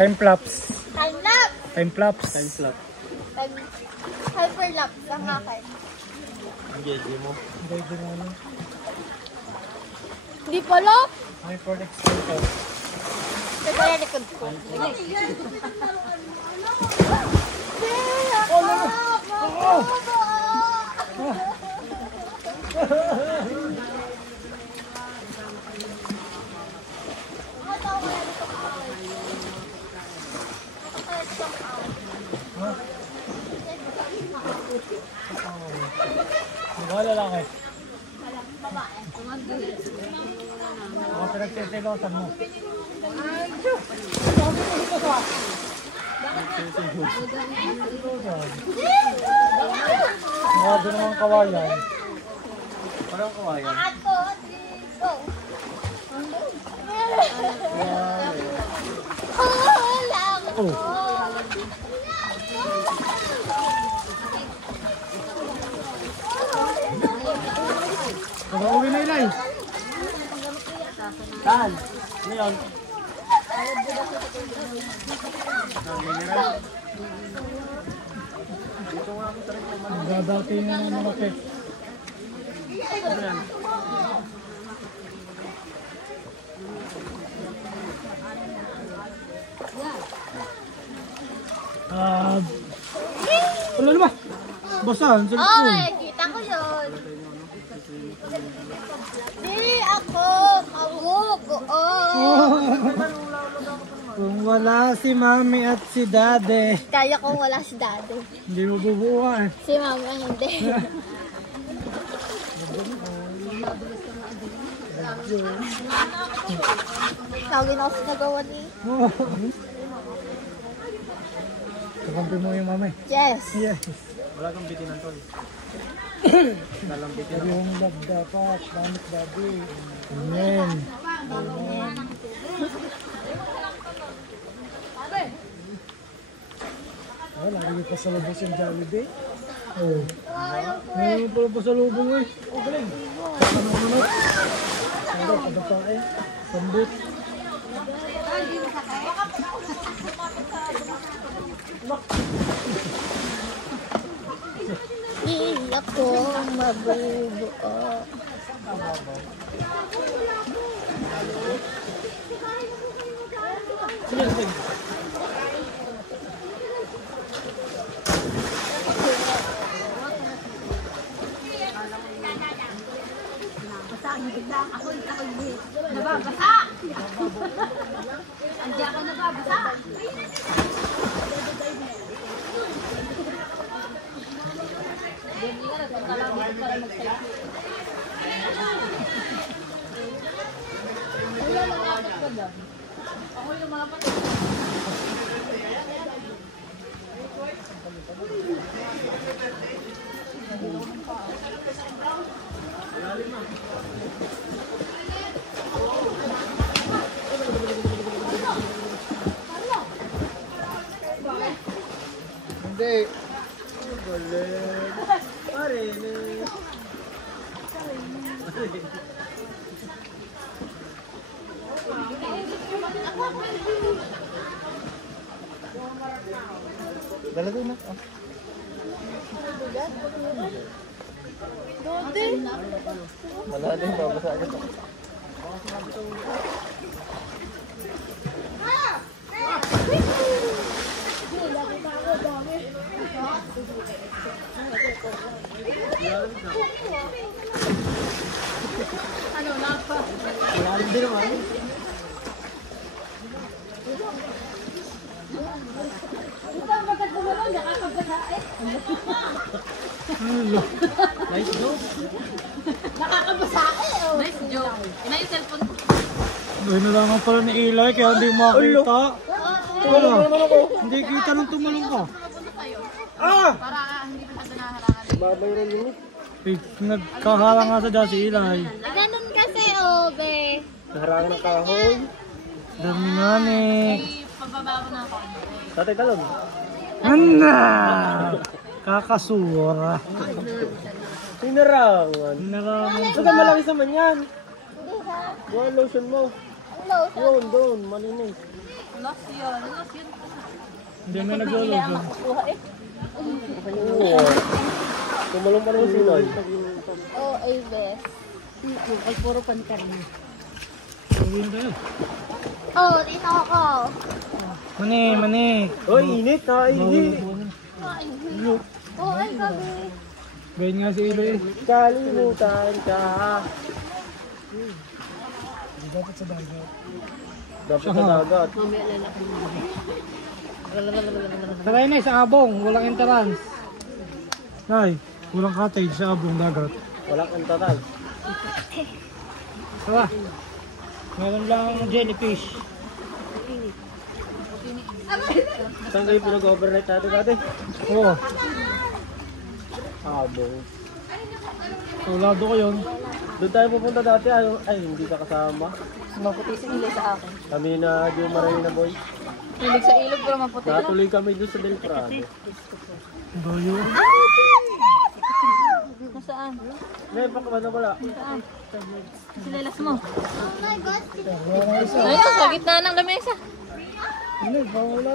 Time-lapse. Time-lapse. Time-lapse. Time-lapse. Hyperlapse ang akin. Ang jeje mo. Jeje mo. Hindi pala. Hyper-extender. Teka na likod ko. Mga lalaki. Babae. Mga pinagtitilosan mo. Mga doon naman kawayan. Parang kawayan. Ako, go. Oh. Mag-uwi na ilay. Saan? Ano yun? Nagdadati na ng malaki. Ano yan? Ano ba? Basahan sa likod. Okay, kita ko yun. Di ako mabubuo. Kung wala si mami at si daddy, Kaya kong wala si daddy. hindi mo bubuuan. Si mami ang hindi. Tawagin ako sa nagawa ni. Kakampi mo yung mami. Yes. Yes. Wala kang bitinan tol. Dalang bitinan. Yung love dapat, damit daddy. Amen. Amen. Oh, lagi pa sa lubos yung Jollibee. Oh. Ngayon pala pa sa lubong eh. Oh, galing. Ano? Ano, kadapay. Pambut. Di ako mabubuo. Nababasa! Andiyan ka nababasa! Hindi nga nagpunta lang dito para mag-selfie. Wala malapit ba daw? Ako yung malapit. Hindi. Galing. Marene. Dalaga na. Dodi. Wala din, babasa agad ako. Ano, napa? Wala din naman. Ito ang bagat bumalo, nakakabasa eh. Nice joke. Nakakabasa eh. Nice joke. Ina yung cellphone ko. Doon na lang pala ni Eli, kaya hindi makita. Wala. Hindi kita nung tumalong ka. Ah! Para hindi pa natin naharangan. Babayran yun. Nagkaharang nga sa dyan si Ilay. Ganun kasi, oh, be. Naharangan ng kahoy. Dami nga ni. Pababa mo na ako. Tatay talon. Anda! Kakasura. Sinarangan. Naramon. Saka malaki sa man yan. Hindi ha? Buwan lotion mo. Hello, Yun, doon. Malinis. Lost yun. Lost yun. Hindi may nagluluto. Oo. Tumalong pa rin yung sinay. oh, ay, bes. Ay, puro pankarni. Uwin kayo. Oh, dito ako. Mani. Oy, init na, init. Oh, ay, gabi. Bayin nga si Ilay. Kalimutan ka. Dapat sa dagat. Dapat sa dagat. Taray na sa abong. Walang entrance. Nay, walang cottage sa abong dagat. Walang antatay. Tara. Meron lang jellyfish. Saan kayo pinag-overnight natin dati? Oo. Abong. Tulado ko yun. Doon tayo pupunta dati. Ay, hindi ka kasama. Maputi sa ilay sa akin. Kami na Di Marina boy. Hilig sa ilog pero maputi lang. Natuloy kami doon sa Del Prado. Doyo. Nasaan? May pakabana wala. Saan? Silelas mo. Oh my God. Ayun, sa gitna ng lamesa. Ano, bawala.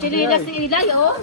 Silelas si Ilay, oh.